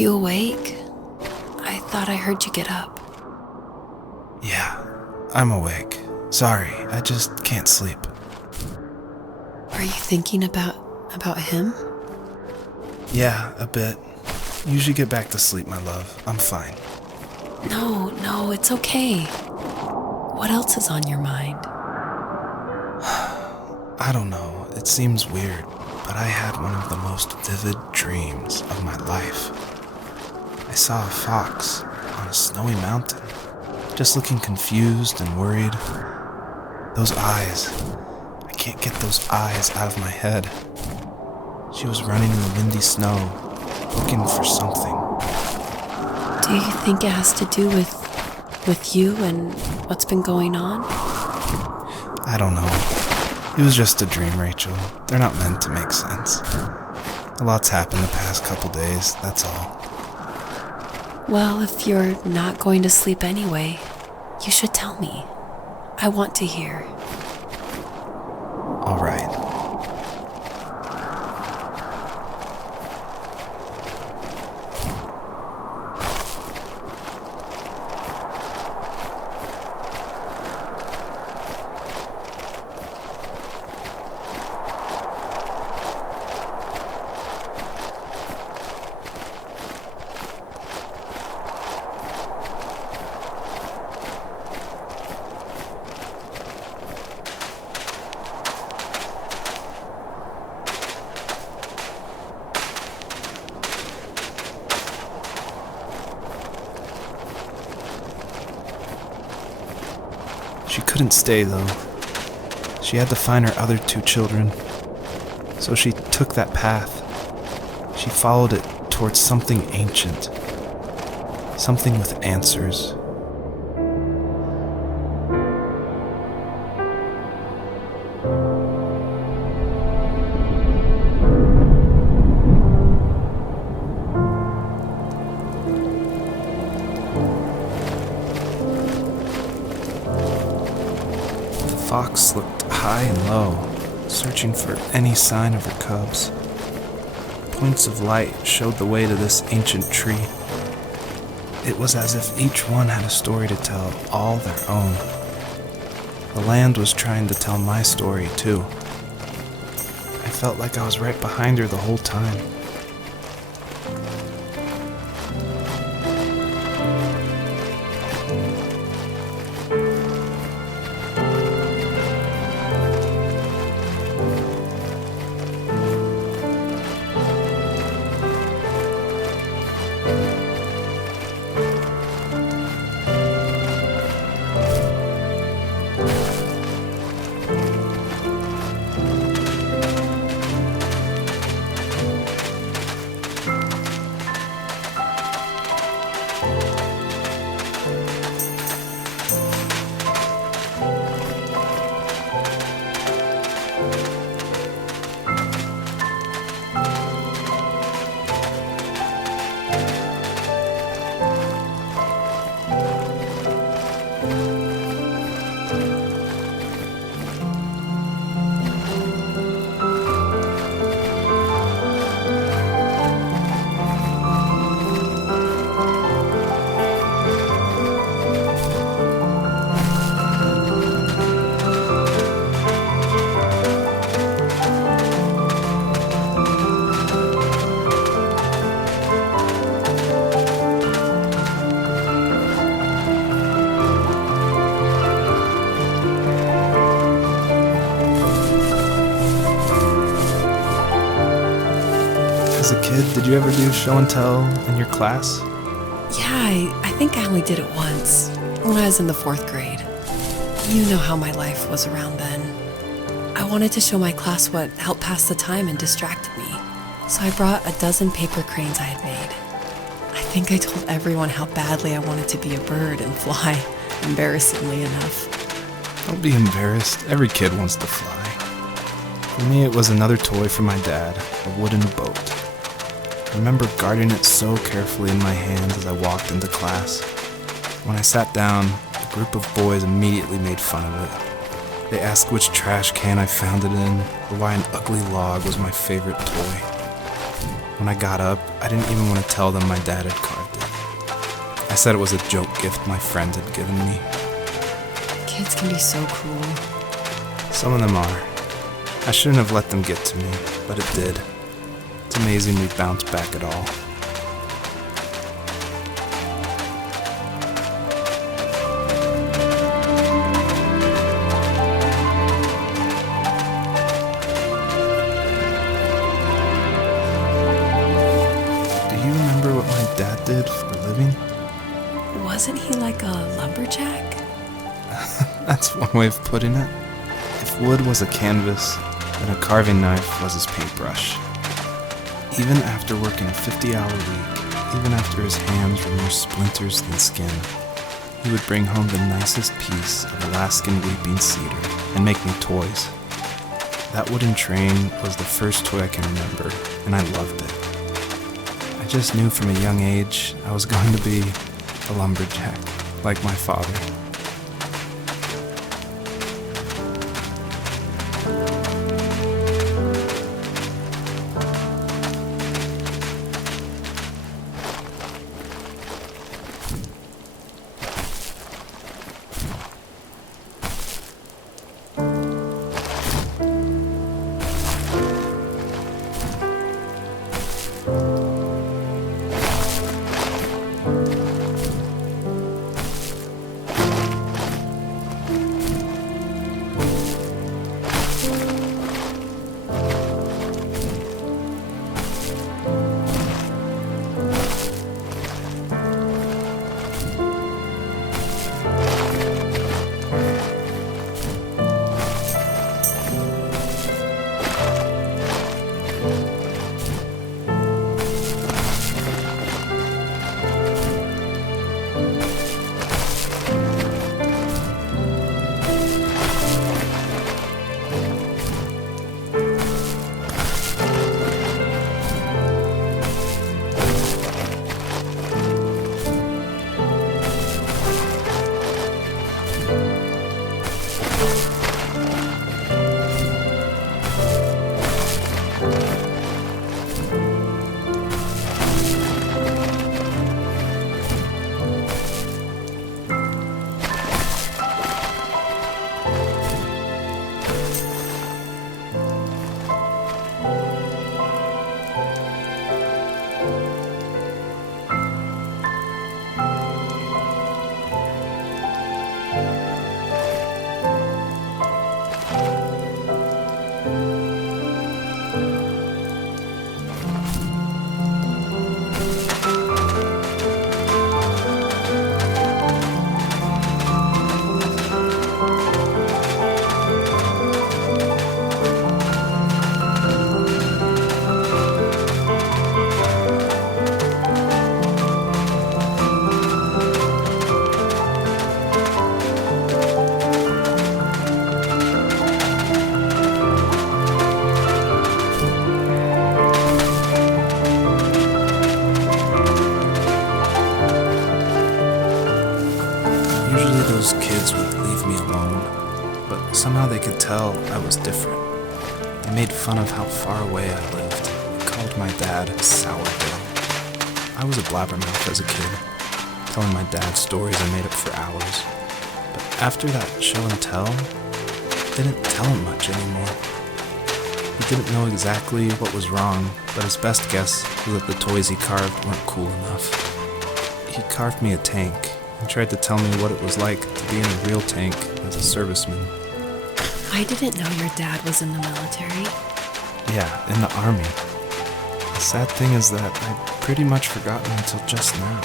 you awake? I thought I heard you get up. Yeah, I'm awake. Sorry, I just can't sleep. Are you thinking about him? Yeah, a bit. Usually get back to sleep, my love. I'm fine. No, it's okay. What else is on your mind? I don't know, it seems weird, but I had one of the most vivid dreams of my life. I saw a fox on a snowy mountain, just looking confused and worried. Those eyes, I can't get those eyes out of my head. She was running in the windy snow, looking for something. Do you think it has to do with you and what's been going on? I don't know. It was just a dream, Rachel. They're not meant to make sense. A lot's happened the past couple days, that's all. Well, if you're not going to sleep anyway, you should tell me. I want to hear. All right. She couldn't stay, though. She had to find her other 2 children. So she took that path. She followed it towards something ancient. Something with answers. The fox looked high and low, searching for any sign of her cubs. Points of light showed the way to this ancient tree. It was as if each one had a story to tell, all their own. The land was trying to tell my story, too. I felt like I was right behind her the whole time. As a kid, did you ever do show and tell in your class? Yeah, I think I only did it once, when I was in the 4th grade. You know how my life was around then. I wanted to show my class what helped pass the time and distracted me, so I brought a dozen paper cranes I had made. I think I told everyone how badly I wanted to be a bird and fly, embarrassingly enough. Don't be embarrassed. Every kid wants to fly. For me, it was another toy from my dad, a wooden boat. I remember guarding it so carefully in my hands as I walked into class. When I sat down, a group of boys immediately made fun of it. They asked which trash can I found it in, or why an ugly log was my favorite toy. When I got up, I didn't even want to tell them my dad had carved it. I said it was a joke gift my friend had given me. Kids can be so cruel. Some of them are. I shouldn't have let them get to me, but it did. It's amazing we bounced back at all. Do you remember what my dad did for a living? Wasn't he like a lumberjack? That's one way of putting it. If wood was a canvas, then a carving knife was his paintbrush. Even after working a 50-hour week, even after his hands were more splinters than skin, he would bring home the nicest piece of Alaskan weeping cedar and make me toys. That wooden train was the first toy I can remember, and I loved it. I just knew from a young age I was going to be a lumberjack, like my father. Usually those kids would leave me alone, but somehow they could tell I was different. They made fun of how far away I lived. They called my dad sourdough. I was a blabbermouth as a kid, telling my dad stories I made up for hours. But after that show and tell, I didn't tell him much anymore. He didn't know exactly what was wrong, but his best guess was that the toys he carved weren't cool enough. He carved me a tank and tried to tell me what it was like to be in a real tank as a serviceman. I didn't know your dad was in the military. Yeah, in the army. The sad thing is that I'd pretty much forgotten until just now.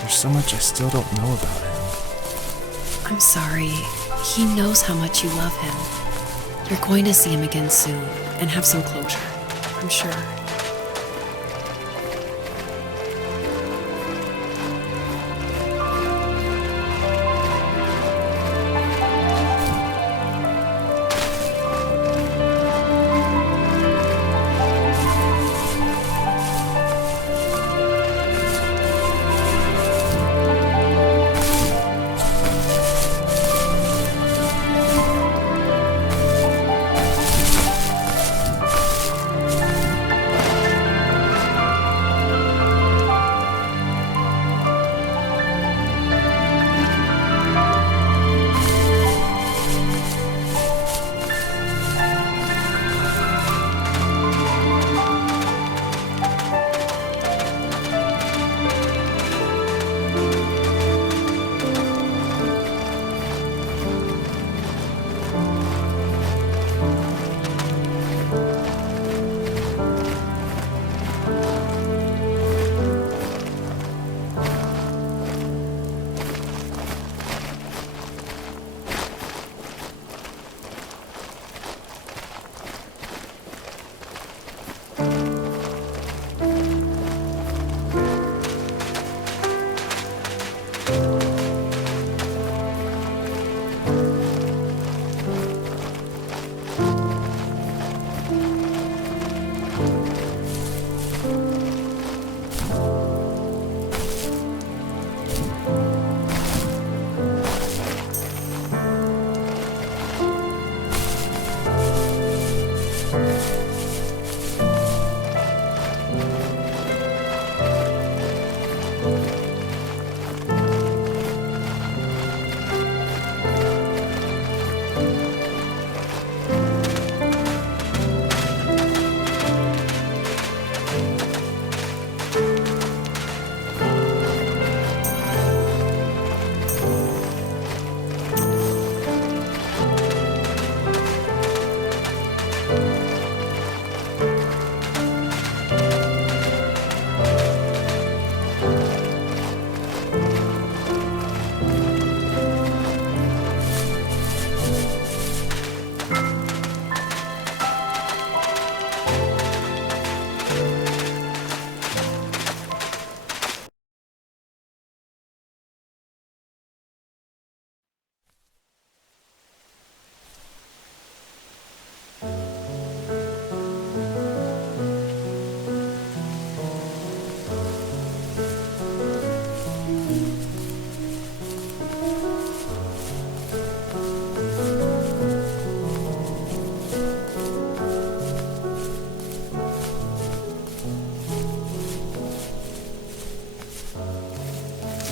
There's so much I still don't know about him. I'm sorry. He knows how much you love him. You're going to see him again soon and have some closure, I'm sure.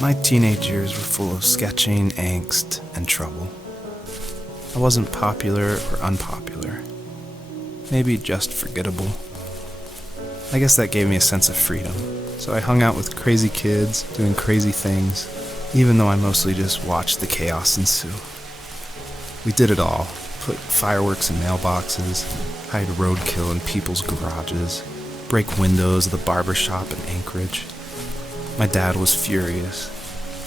My teenage years were full of sketching, angst, and trouble. I wasn't popular or unpopular. Maybe just forgettable. I guess that gave me a sense of freedom, so I hung out with crazy kids, doing crazy things, even though I mostly just watched the chaos ensue. We did it all. Put fireworks in mailboxes, hide roadkill in people's garages, break windows of the barber shop in Anchorage. My dad was furious,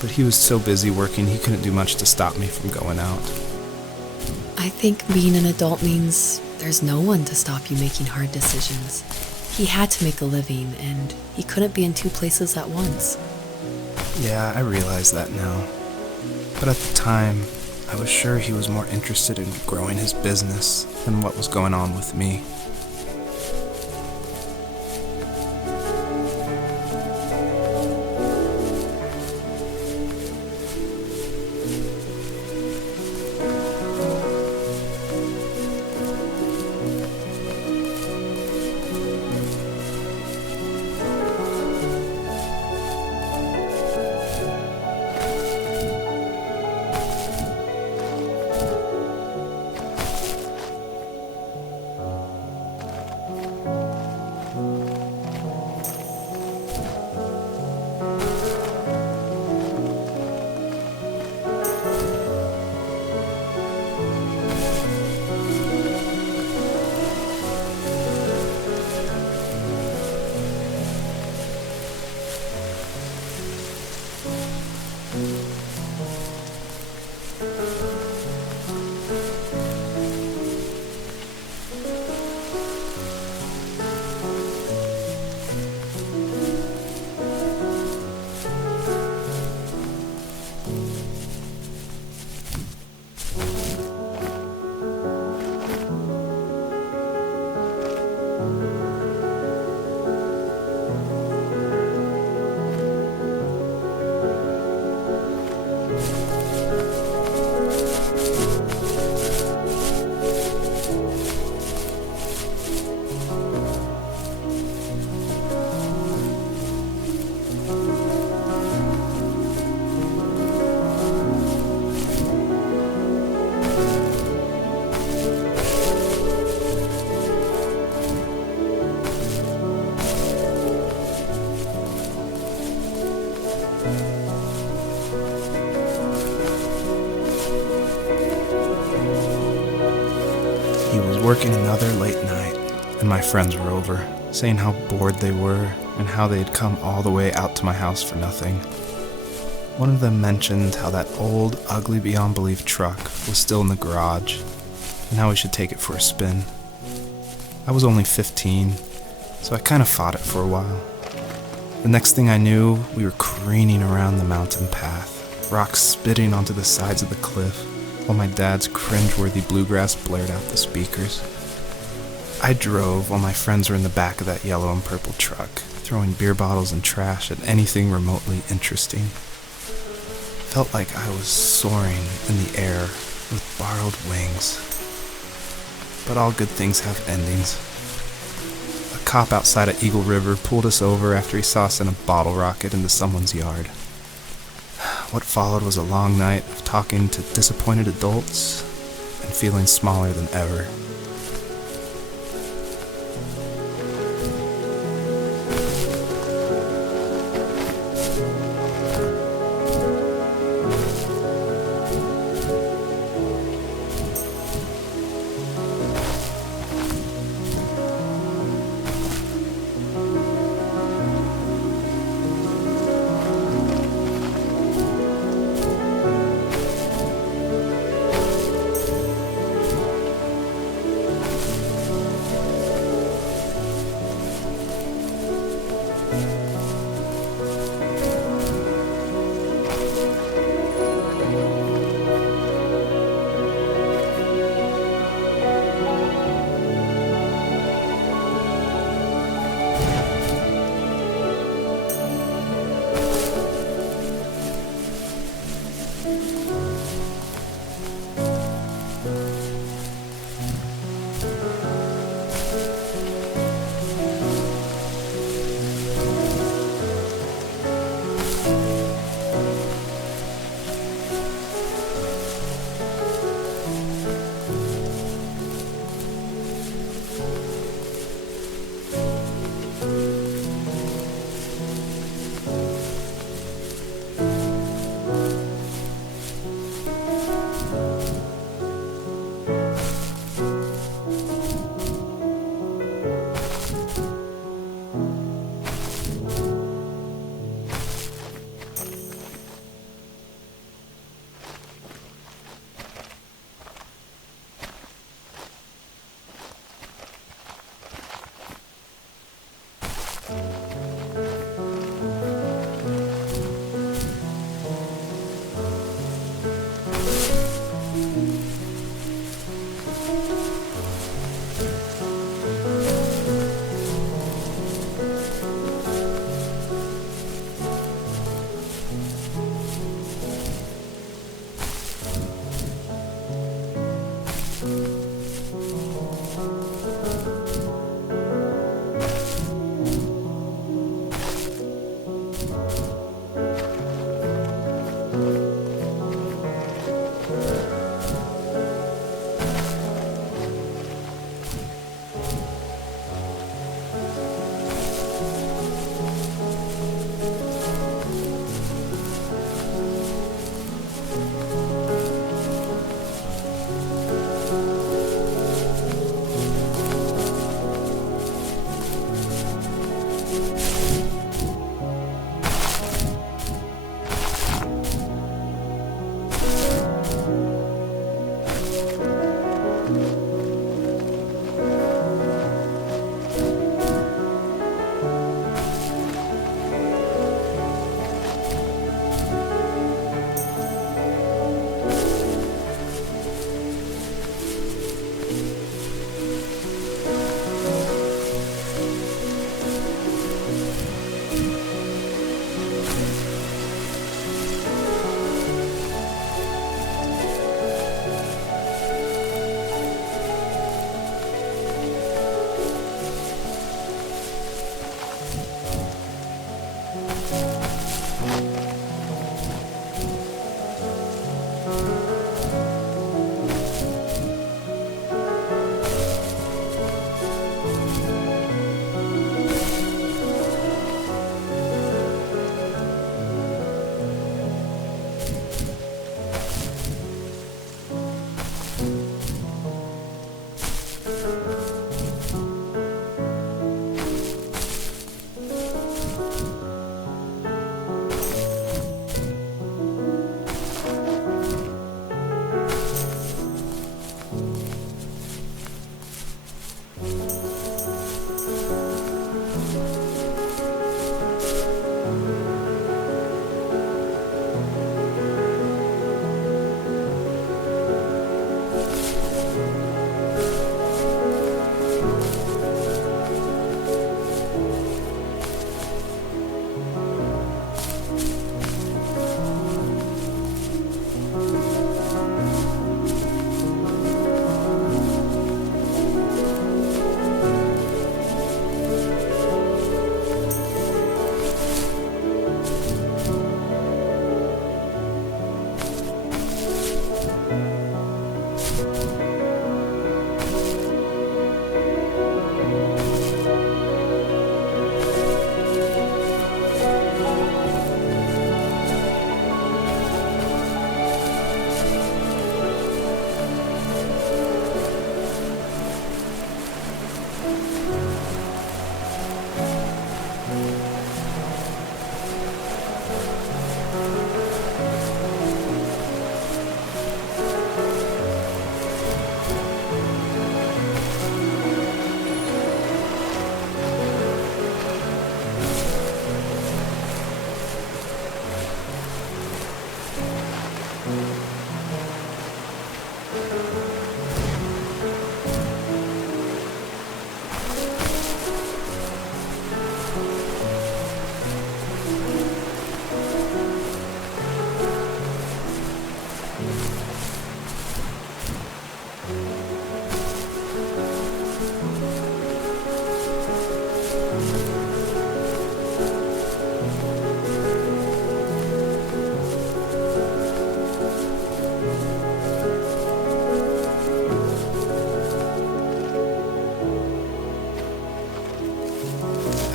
but he was so busy working he couldn't do much to stop me from going out. I think being an adult means there's no one to stop you making hard decisions. He had to make a living, and he couldn't be in two places at once. Yeah, I realize that now. But at the time, I was sure he was more interested in growing his business than what was going on with me. He was working another late night, and my friends were over, saying how bored they were and how they had come all the way out to my house for nothing. One of them mentioned how that old, ugly beyond belief truck was still in the garage, and how we should take it for a spin. I was only 15, so I kind of fought it for a while. The next thing I knew, we were careening around the mountain path, rocks spitting onto the sides of the cliff, while my dad's cringeworthy bluegrass blared out the speakers. I drove while my friends were in the back of that yellow and purple truck, throwing beer bottles and trash at anything remotely interesting. Felt like I was soaring in the air with borrowed wings. But all good things have endings. A cop outside of Eagle River pulled us over after he saw us send a bottle rocket into someone's yard. What followed was a long night of talking to disappointed adults and feeling smaller than ever.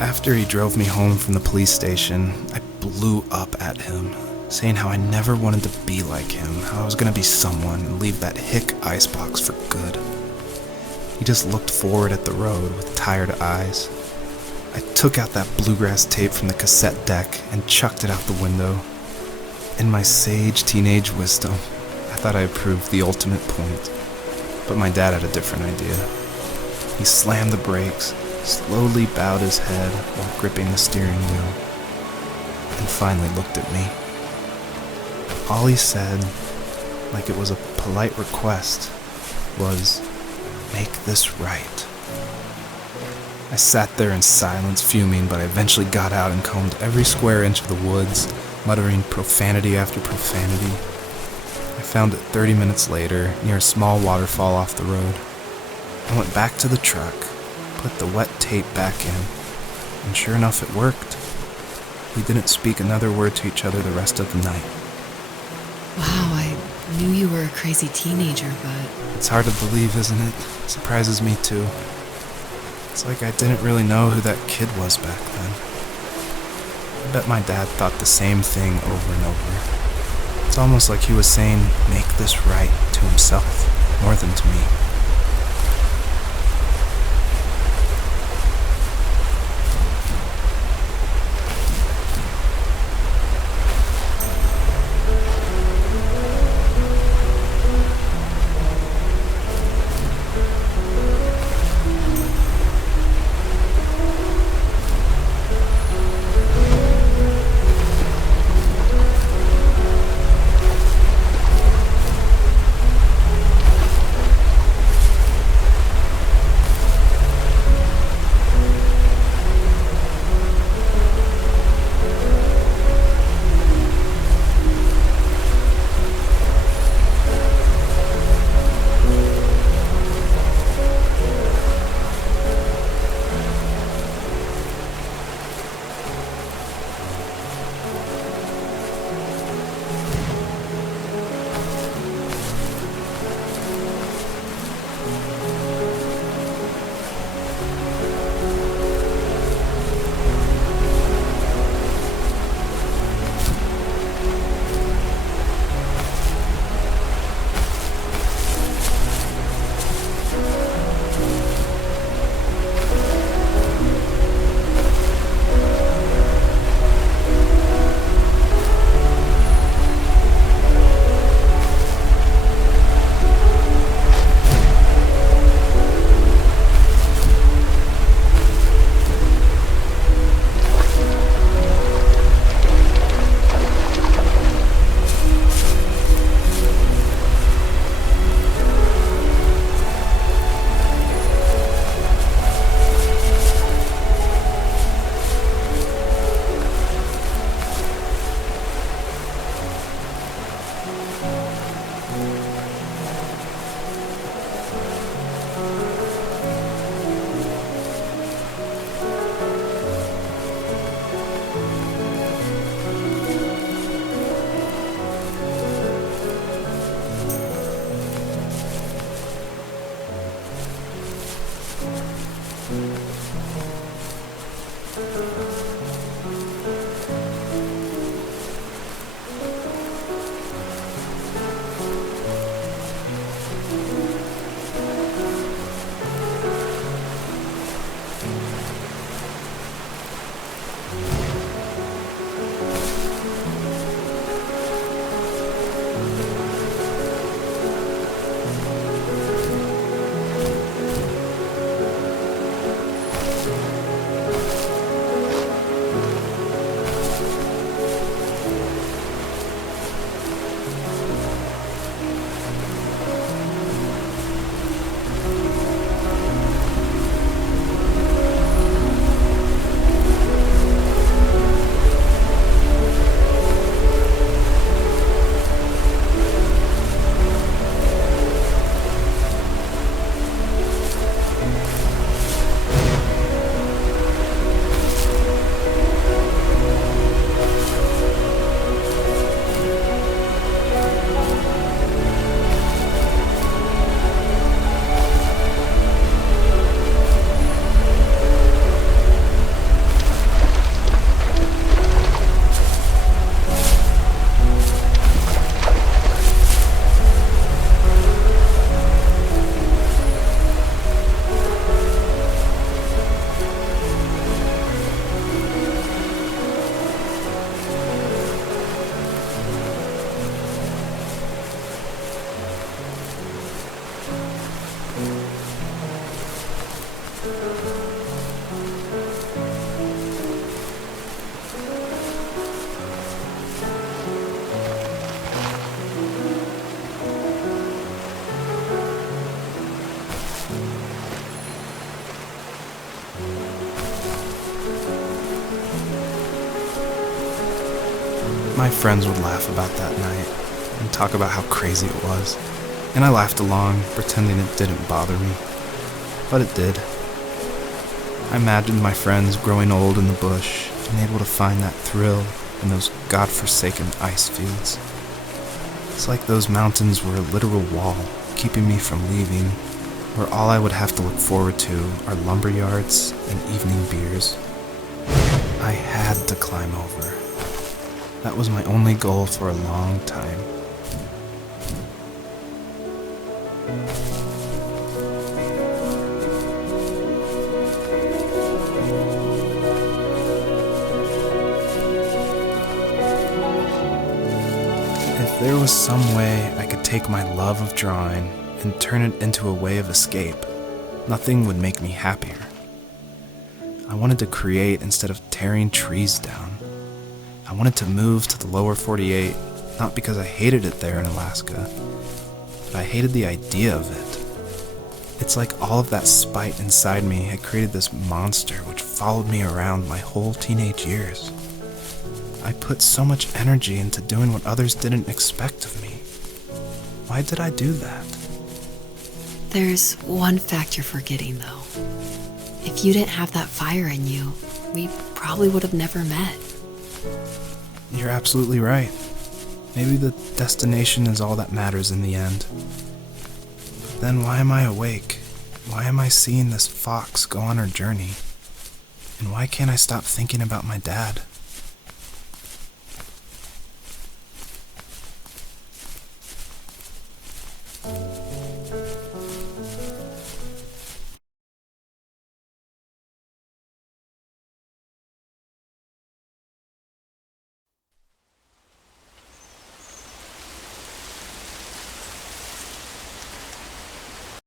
After he drove me home from the police station, I blew up at him, saying how I never wanted to be like him, how I was going to be someone and leave that hick icebox for good. He just looked forward at the road with tired eyes. I took out that bluegrass tape from the cassette deck and chucked it out the window. In my sage teenage wisdom, I thought I had proved the ultimate point, but my dad had a different idea. He slammed the brakes, slowly bowed his head while gripping the steering wheel, and finally looked at me. All he said, like it was a polite request, was, "Make this right." I sat there in silence, fuming, but I eventually got out and combed every square inch of the woods, muttering profanity after profanity. I found it 30 minutes later, near a small waterfall off the road. I went back to the truck, put the wet tape back in, and sure enough it worked. We didn't speak another word to each other the rest of the night. Wow, I knew you were a crazy teenager, but It's hard to believe, isn't it? Surprises me too. It's like I didn't really know who that kid was back then. I bet my dad thought the same thing over and over. It's almost like he was saying, "Make this right," to himself, more than to me. My friends would laugh about that night and talk about how crazy it was, and I laughed along, pretending it didn't bother me. But it did. I imagined my friends growing old in the bush and able to find that thrill in those godforsaken ice fields. It's like those mountains were a literal wall keeping me from leaving, where all I would have to look forward to are lumber yards and evening beers. I had to climb over. That was my only goal for a long time. If there was some way I could take my love of drawing and turn it into a way of escape, nothing would make me happier. I wanted to create instead of tearing trees down. I wanted to move to the lower 48, not because I hated it there in Alaska, but I hated the idea of it. It's like all of that spite inside me had created this monster which followed me around my whole teenage years. I put so much energy into doing what others didn't expect of me. Why did I do that? There's one fact you're forgetting, though. If you didn't have that fire in you, we probably would have never met. You're absolutely right. Maybe the destination is all that matters in the end. But then why am I awake? Why am I seeing this fox go on her journey? And why can't I stop thinking about my dad?